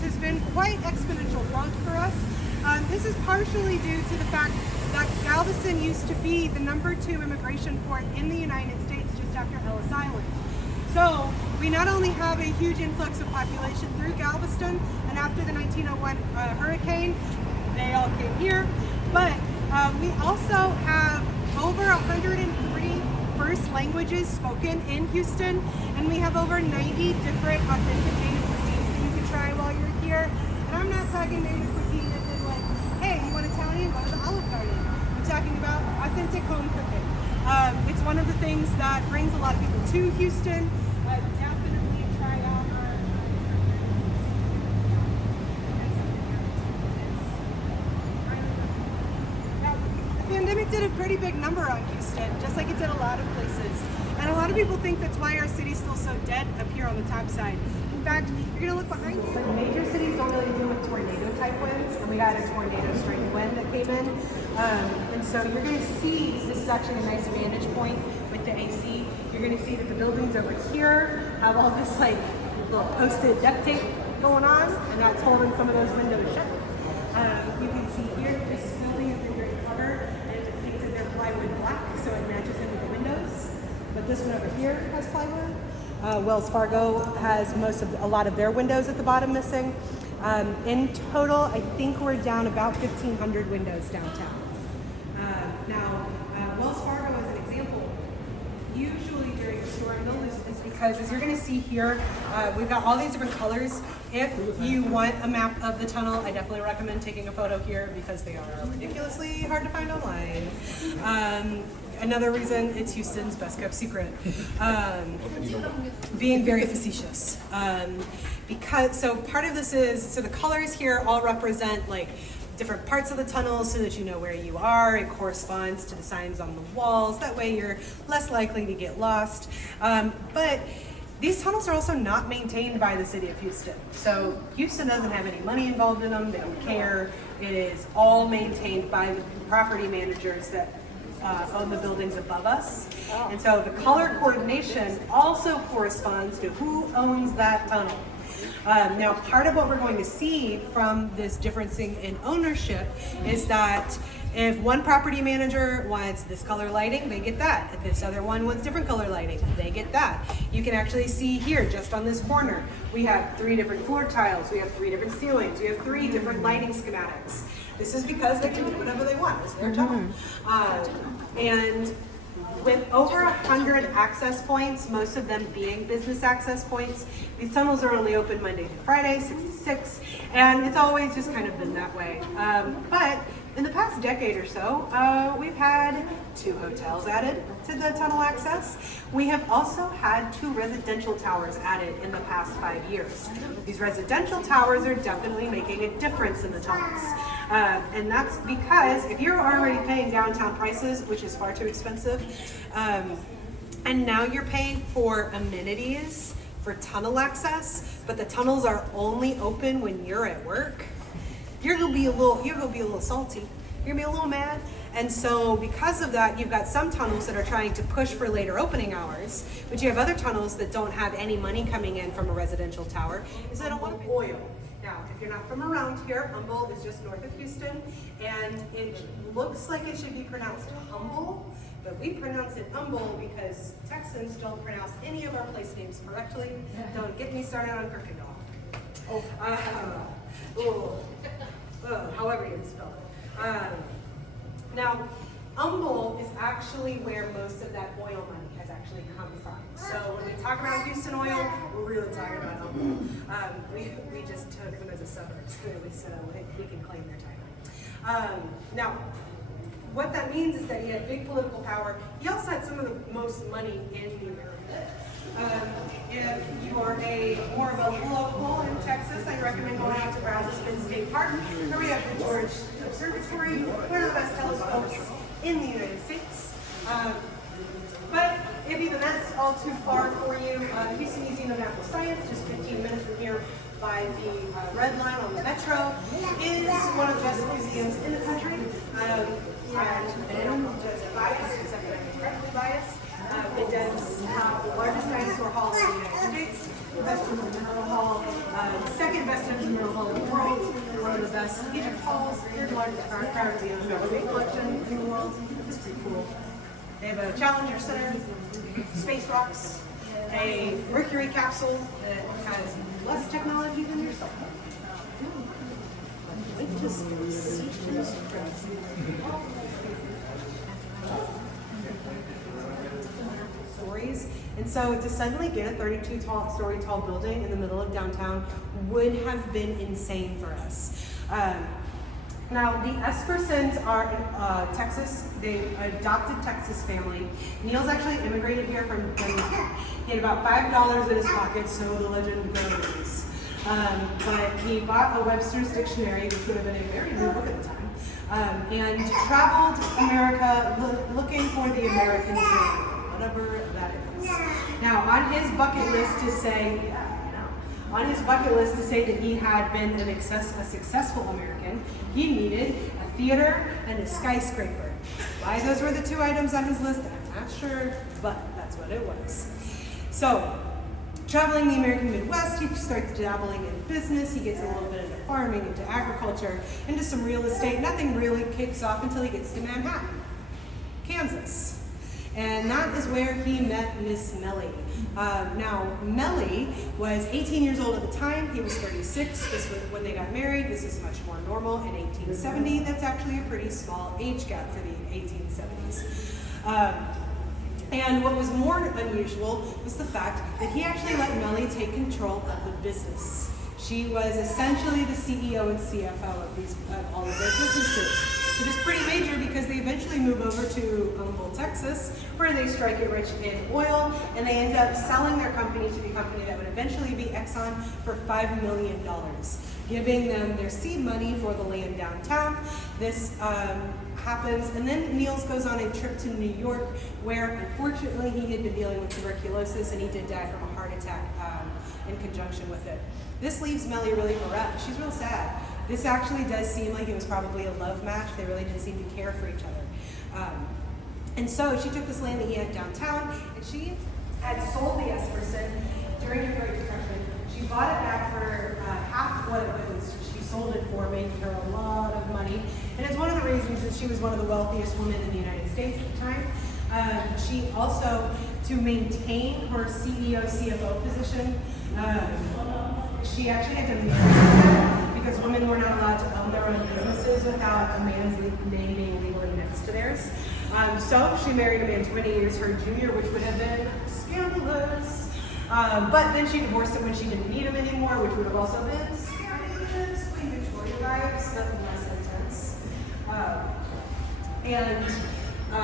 years has been quite exponential growth for us. This is partially due to the fact that Galveston used to be the #2 immigration port in the United States just after Ellis Island. So we not only have a huge influx of population through Galveston, and after the 1901 hurricane, they all came here, but we also have over 103 first languages spoken in Houston, and we have over 90 different authentic native cuisines that you can try while you're here. And I'm not talking native cuisine as in like, hey, you want Italian, go to the Olive Garden. I'm talking about authentic home cooking. It's one of the things that brings a lot of people to Houston. Definitely try out our the pandemic did a pretty big number on Houston, just like it did a lot of places. And a lot of people think that's why our city's still so dead up here on the top side. In fact, you're gonna look behind you. But major cities don't really deal with tornado type winds, and we got a tornado strength wind that came in. And so you're gonna see, this is actually a nice vantage point with the AC. You're gonna see that the buildings over here have all this like little posted duct tape going on, and that's holding some of those windows shut. You can see here, this building has been very covered, and it's painted their plywood black, so it matches in with the windows. But this one over here has plywood. Wells Fargo has a lot of their windows at the bottom missing. In total, I think we're down about 1,500 windows downtown. Now, Wells Fargo as an example, usually during storm, they'll lose this because, as you're going to see here, we've got all these different colors. If you want a map of the tunnel, I definitely recommend taking a photo here because they are ridiculously hard to find online. Another reason, it's Houston's best kept secret. Being very facetious. So part of this is, so the colors here all represent like different parts of the tunnel so that you know where you are. It corresponds to the signs on the walls. That way you're less likely to get lost. But these tunnels are also not maintained by the city of Houston. So Houston doesn't have any money involved in them. They don't care. It is all maintained by the property managers that own the buildings above us. And so the color coordination also corresponds to who owns that tunnel. Now, part of what we're going to see from this differencing in ownership is that if one property manager wants this color lighting, they get that. If this other one wants different color lighting, they get that. You can actually see here, just on this corner, we have 3 different floor tiles, we have 3 different ceilings, we have 3 different lighting schematics. This is because they can do whatever they want. It's their tunnel. And with over 100 access points, most of them being business access points, these tunnels are only open Monday through Friday, 6 to 6, and it's always just kind of been that way. But in the past decade or so, we've had 2 hotels added to the tunnel access. We have also had 2 residential towers added in the past 5 years. These residential towers are definitely making a difference in the tunnels. And that's because if you're already paying downtown prices, which is far too expensive, and now you're paying for amenities for tunnel access, but the tunnels are only open when you're at work, you're gonna be a little salty. You're gonna be a little mad. And so because of that, you've got some tunnels that are trying to push for later opening hours, but you have other tunnels that don't have any money coming in from a residential tower, so they don't want to pay oil. Now, if you're not from around here, Humboldt is just north of Houston, and it looks like it should be pronounced Humble, but we pronounce it Humble because Texans don't pronounce any of our place names correctly. Don't get me started on Kirkendall. However you spell it. Now, Humboldt is actually where most of that oil money has actually come from. So when we talk about Houston oil, we're really talking about Humboldt. We just took them as a suburb, clearly, so we can claim their title. Now, what that means is that he had big political power. He also had some of the most money in the America. If you are more of a local in Texas, I recommend going out to Brazos Penn State Park, where we have the George Observatory, one of the best telescopes in the United States. But if even that's all too far for you, Houston Museum of Natural Science, just 15 minutes from here by the Red Line on the Metro, is one of the best museums in the country. And I'm just biased, except that I'm incredibly biased. It does have the largest dinosaur hall in the United States, the best mineral hall, second best mineral hall possess Egypt Hall's third largest private museum collection in the world. This is pretty cool. They have a Challenger Center, space rocks, a Mercury capsule that has less technology than your cell phone. Stories. And so to suddenly get a 32-story tall building in the middle of downtown would have been insane for us. Now, the Espersons are in Texas. They adopted Texas family. Neil's actually immigrated here from Denmark. He had about $5 in his pocket, so the legend goes. But he bought a Webster's dictionary, which would have been a very new book at the time, and traveled America looking for the American dream, whatever that is. Now, on his bucket list to say, that he had been a successful American, he needed a theater and a skyscraper. Why those were the two items on his list, I'm not sure, but that's what it was. So, traveling the American Midwest, he starts dabbling in business. He gets a little bit into farming, into agriculture, into some real estate. Nothing really kicks off until he gets to Manhattan, Kansas. And that is where he met Miss Mellie. Now, Mellie was 18 years old at the time. He was 36. This was when they got married. This is much more normal in 1870. That's actually a pretty small age gap for the 1870s. And what was more unusual was the fact that he actually let Mellie take control of the business. She was essentially the CEO and CFO of all of their businesses. It is pretty major because they eventually move over to Humboldt, Texas, where they strike it rich in oil, and they end up selling their company to the company that would eventually be Exxon for $5 million, giving them their seed money for the land downtown. This happens, and then Niels goes on a trip to New York, where unfortunately he had been dealing with tuberculosis, and he did die from a heart attack in conjunction with it. This leaves Mellie really bereft. She's real sad. This actually does seem like it was probably a love match. They really didn't seem to care for each other. And so she took this land that he had downtown, and she had sold the Esperson during the Great Depression. She bought it back for half what it was. She sold it for, making her a lot of money. And it's one of the reasons that she was one of the wealthiest women in the United States at the time. She also, to maintain her CEO, CFO position, she actually had to marry because women were not allowed to own their own businesses without a man's name being legally next to theirs. So she married a man 20 years her junior, which would have been scandalous. But then she divorced him when she didn't need him anymore, which would have also been scandalous. Queen Victoria vibes, nothing less intense.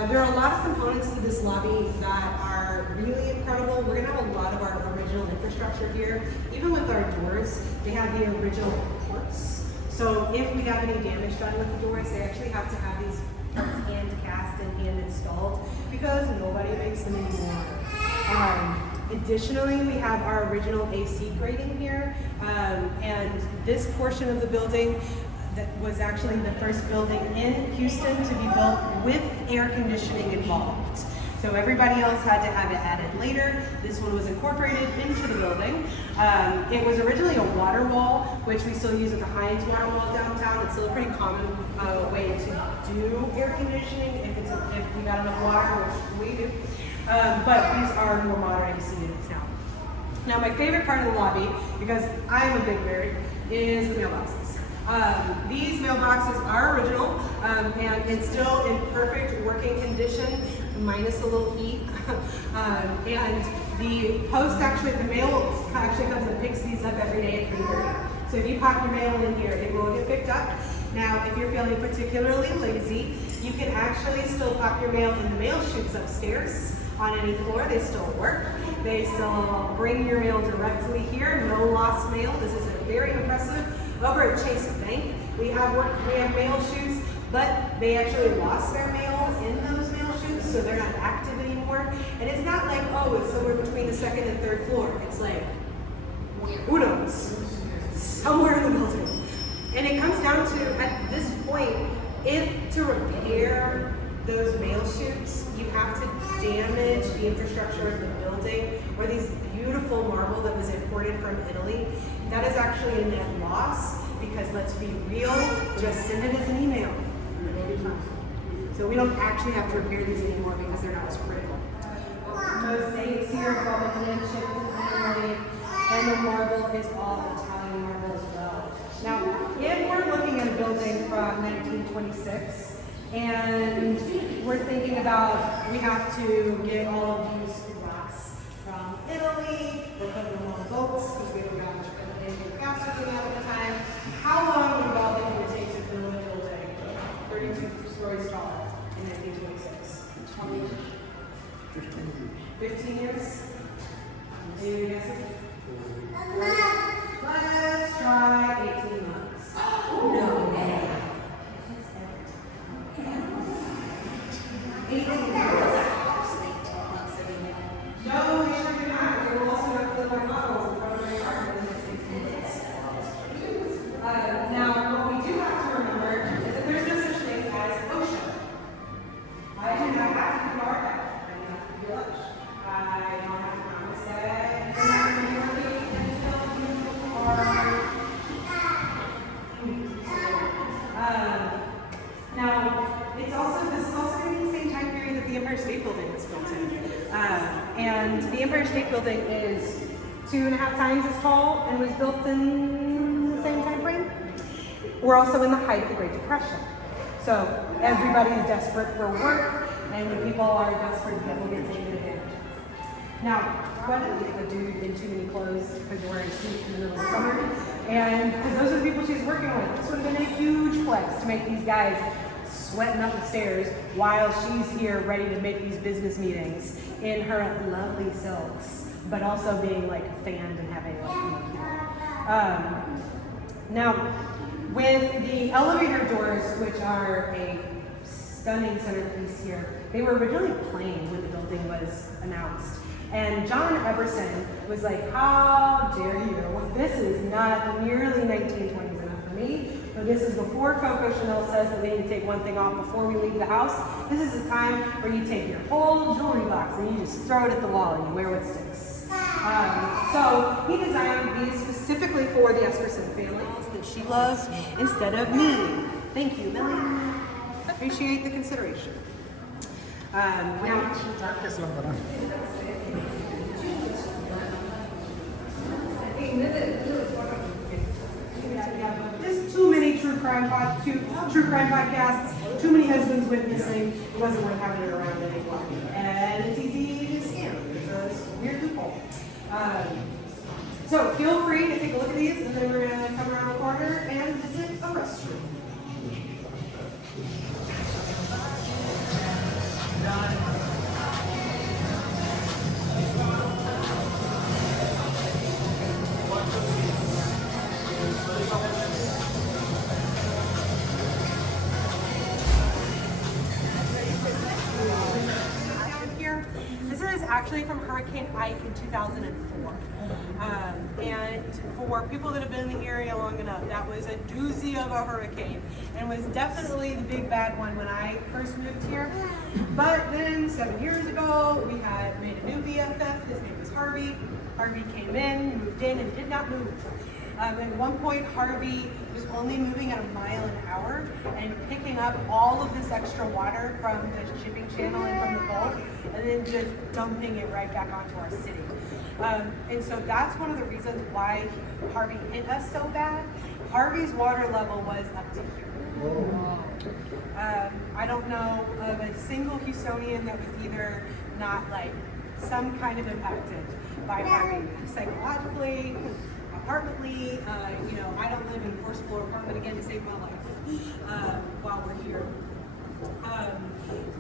There are a lot of components to this lobby that are really incredible. We're going to have a lot of our original infrastructure here. Even with our doors, they have the original ports. So if we have any damage done with the doors, they actually have to have these hand cast and hand installed because nobody makes them anymore. Additionally, we have our original AC grating here, and this portion of the building that was actually the first building in Houston to be built with air conditioning involved. So everybody else had to have it added later. This one was incorporated into the building. It was originally a water wall, which we still use at the Heinz water wall downtown. It's still a pretty common way to do air conditioning if we got enough water, which we do. But these are more modern AC units now. Now my favorite part of the lobby, because I'm a big nerd, is the mailboxes. These mailboxes are original, and it's still in perfect working condition, minus a little heat. And the post the mail actually comes and picks these up every day at 3:30. So if you pop your mail in here, it will get picked up. Now, if you're feeling particularly lazy, you can actually still pop your mail in the mail chutes upstairs on any floor. They still work. They still bring your mail directly here, no lost mail. This is very impressive. Over at Chase Bank, we have mail chutes, but they actually lost their mail in those mail chutes, so they're not active anymore. And it's not like, oh, it's somewhere between the second and third floor. It's like, who knows? Somewhere in the building. And it comes down to, at this point, if to repair those mail chutes, you have to damage the infrastructure of the building, or these beautiful marble that was imported from Italy. That is actually a net loss because let's be real, just send it as an email. So we don't actually have to repair these anymore because they're not as critical. Mosaics here, Robin and the marble is all Italian marble as well. Now, if we're looking at a building from 1926 and we're thinking about we have to get all of these rocks from Italy, we're putting them on boats because we don't have much gas working out at the time. How long would y'all think it would take to build a building 32 stories tall in 1926? 15 years? Any guesses? Let's try 18 months. No way. 18 months. No, we sure do not. We will also have to live our models in front of our yard in the next 18 months. Now, what we do have to remember is that there's no such thing as ocean. I do not have to do our back. I do not have to do lunch. I don't have to promise that I'm not going to be working until you are. Now, this is also going to be the same time period that the Empire State Building was built in. And the Empire State Building is 2.5 times as tall and was built in the same time frame. We're also in the height of the Great Depression. So everybody is desperate for work, and when people are desperate, people get taken advantage of. Now, what if a dude in too many clothes because you're wearing a suit in the middle of the summer? And because those are the people she's working with, this would have been a huge flex to make these guys sweating up the stairs while she's here ready to make these business meetings in her lovely silks, but also being like fanned and having like now, with the elevator doors, which are a stunning centerpiece here, they were originally plain when the building was announced. And John Esperson was like, how dare you? Well, this is not nearly 1920s enough for me. So this is before Coco Chanel says that we need to take one thing off before we leave the house. This is a time where you take your whole jewelry box and you just throw it at the wall and you wear what sticks. So he designed these specifically for the Esperson family that she loves instead of me. Thank you, Millie. Appreciate the consideration. Now, there's too many true crime podcasts, too many husbands witnessing. It wasn't worth having it around anymore. And it's easy to scam. It's a weird loophole. So feel free to take a look at these, and then we're going to come around the corner and visit a restroom. This is actually from Hurricane Ike in 2004. And for people that have been in the area long enough, that was a doozy of a hurricane and was definitely the big bad one when I first moved here. But then 7 years ago, we had made a new BFF. His name was Harvey. Harvey came in, moved in, and did not move. At one point, Harvey was only moving at 1 mile an hour and picking up all of this extra water from the shipping channel and from the Gulf, and then just dumping it right back onto our city. And so that's one of the reasons why Harvey hit us so bad. Harvey's water level was up to here. I don't know of a single Houstonian that was either not like some kind of impacted by Harvey, psychologically, apartmently. I don't live in a first floor apartment again to save my life while we're here.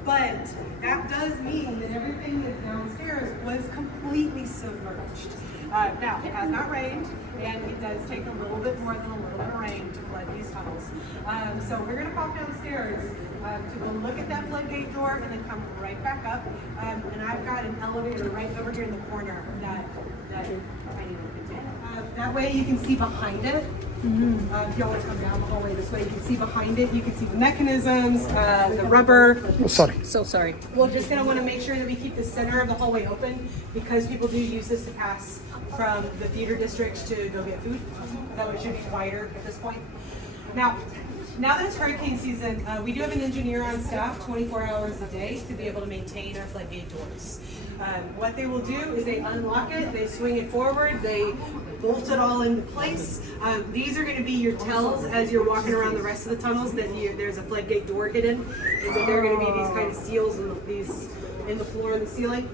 But that does mean that everything that's downstairs was completely submerged. Now, it has not rained, and it does take a little bit more than a little bit of rain to flood these tunnels. So we're going to pop downstairs to go look at that floodgate door and then come right back up. And I've got an elevator right over here in the corner that I need to get in. That way you can see behind it. If y'all want to come down the hallway this way, you can see behind it, you can see the mechanisms, the rubber. Oh, sorry. So sorry. We're just going to want to make sure that we keep the center of the hallway open because people do use this to pass from the theater district to go get food. That it should be wider at this point. Now that it's hurricane season, we do have an engineer on staff 24 hours a day to be able to maintain our floodgate doors. What they will do is they unlock it, they swing it forward, they bolt it all into place. These are going to be your tells as you're walking around the rest of the tunnels that there's a floodgate door hidden. Is that there are going to be these kind of seals in the floor and the ceiling.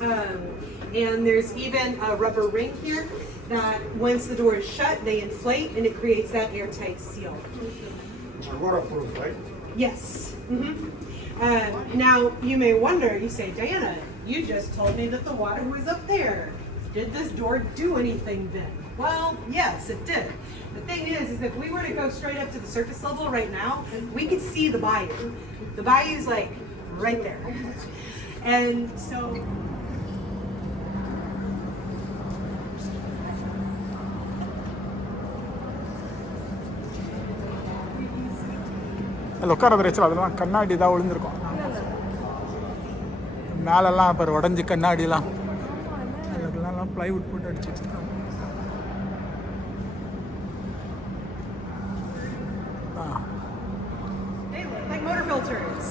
And there's even a rubber ring here that once the door is shut, they inflate and it creates that airtight seal. Waterproof, right? Yes. Now, you may wonder, you say, Diana, you just told me that the water was up there. Did this door do anything then? Well, yes, it did. The thing is that if we were to go straight up to the surface level right now, we could see the bayou. The bayou's like right there. And so... உட்கார வச்சுல அதெல்லாம் கண்ணாடி தான் விழுந்திருக்கும் மேலெல்லாம் இப்போ உடஞ்சி கண்ணாடிலாம் அதுக்கெல்லாம் plywood போட்டு அடிச்சு வச்சுருக்காங்க. They look like motor filters.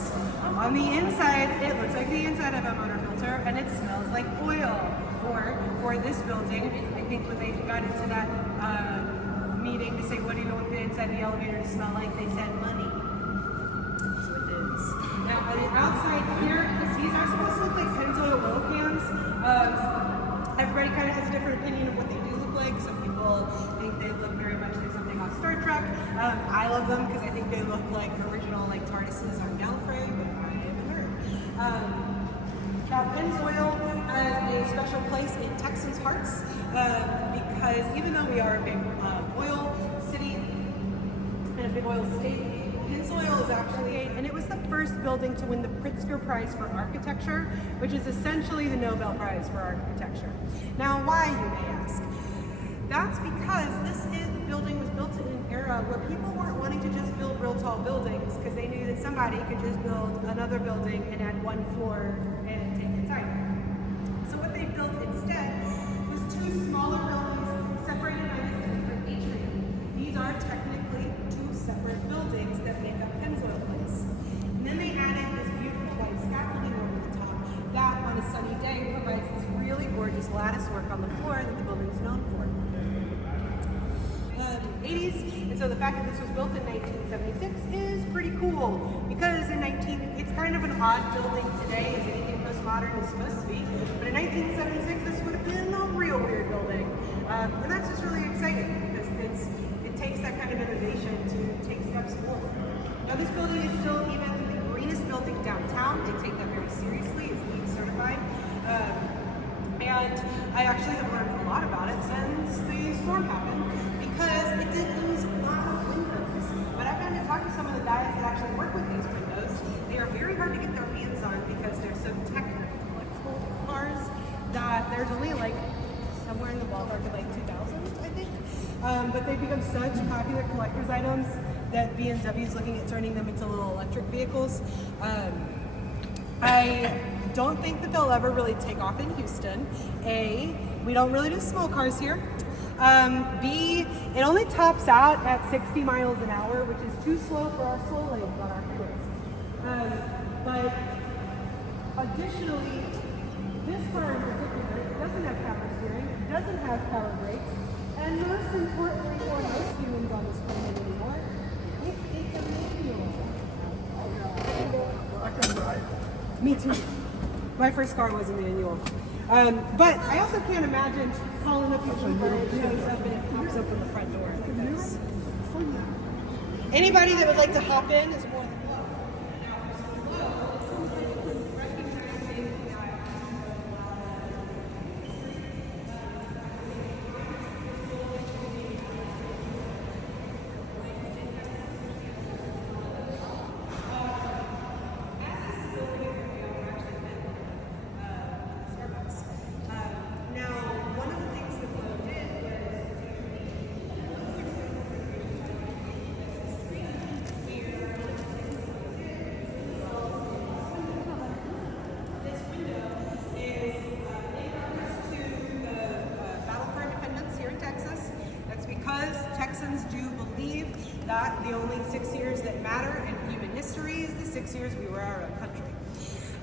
On the inside, it looks like the inside of a motor filter, and it smells like oil. Or for this building, I think when they got into that meeting to say, what do you want the inside of the elevator to smell like, they said money. Now, on the outside here, these are supposed to look like Pennzoil oil cans. Everybody kind of has a different opinion of what they do look like. Some people think they look very much like something on Star Trek. I love them because I think they look like original like TARDISes on Gallifrey, but I am a nerd. Now, Pennzoil has a special place in Texans' hearts because even though we are a big oil city and a big oil state, Pennzoil is actually, and it was the first building to win the Pritzker Prize for Architecture, which is essentially the Nobel Prize for Architecture. Now, why, you may ask? That's because this building was built in an era where people weren't wanting to just build real tall buildings because they knew that somebody could just build another building and add one floor and take it tighter. So what they built instead was two smaller buildings separated by this different atrium. These are technically two separate buildings that make up Pennzoil Place. And then they added this beautiful white scaffolding over the top that on a sunny day provides this really gorgeous lattice work on the floor that the building is known for. 80s, and so the fact that this was built in 1976 is pretty cool because it's kind of an odd building today as anything postmodern is supposed to be, but in 1976 this would have been a real weird building, and that's just really exciting because it takes that kind of innovation to take steps forward. Now this building is still even the greenest building downtown. They take that very seriously. It's LEED certified. And I actually have learned a lot about it since the storm happened because it did lose a lot of windows. But I've gotten to talk to some of the guys that actually work with these windows. They are very hard to get their hands on because they're so technical cars that there's only like somewhere in the ballpark of like 2,000, I think. But they've become such popular collector's items that BMW is looking at turning them into little electric vehicles. I don't think that they'll ever really take off in Houston. A, we don't really do small cars here. B, it only tops out at 60 miles an hour, which is too slow for our slow lanes on our freeways. But additionally, this car in particular doesn't have power steering, doesn't have power brakes, and most importantly for most humans on this planet anymore, it's a manual. I can drive. Me too. My first car was a manual. But I also can't imagine calling up your Uber and it shows up and it pops up in the front door like this. Anybody that would like to hop in is more than not the only 6 years that matter in human history is the 6 years we were our own country.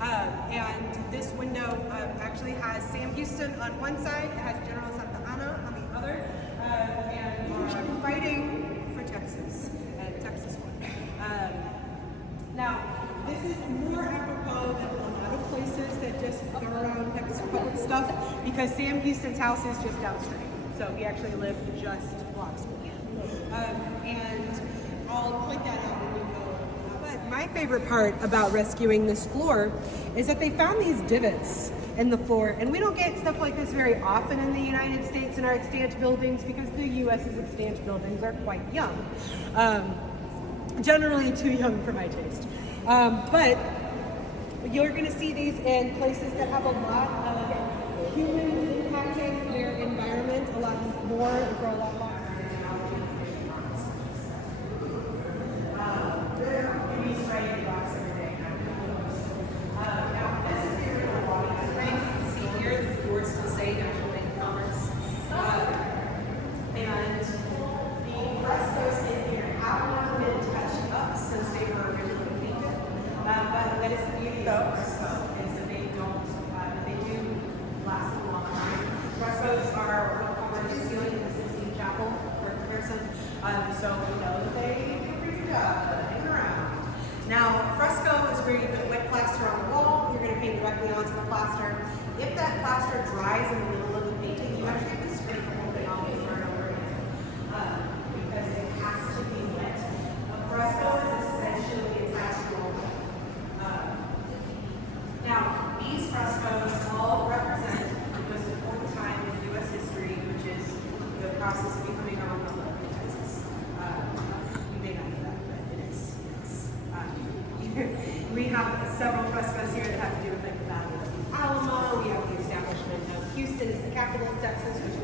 And this window actually has Sam Houston on one side, it has General Santa Anna on the other, and fighting for Texas, Texas won. Now, this is more apropos than a lot of places that just throw around Texas Republic stuff, because Sam Houston's house is just downstream. So he actually lived just blocks from here. And I'll point that out when we go. But my favorite part about rescuing this floor is that they found these divots in the floor, and we don't get stuff like this very often in the United States in our extant buildings because the U.S.'s extant buildings are quite young. Generally too young for my taste. But you're going to see these in places that have a lot of humans impacting their environment a lot more for a lot longer. Now, this is the original lobby. You can see here the doors will say National Bank of Commerce. And the frescoes in here have not been touched up since they were originally painted. But that is the beauty of fresco, is that they don't, that they do last a long time. Frescoes are what covered the ceiling in the Sistine Chapel for comparison. So we know that they do a pretty good job hanging around. Now, fresco is where you put wet plaster on the wall. You're going to paint directly onto the plaster. If that plaster dries in the middle of the painting, you actually have to scrape the whole thing off and start over again. Because it has to be wet. A fresco is essentially attached to a wall. Now, these frescoes all represent the most important time in U.S. history, which is the process of becoming our own republic in Texas. You may not know that, but it is. We have several frescoes here that have to do with like the Battle of the Alamo. We have the establishment of Houston as the capital of Texas, which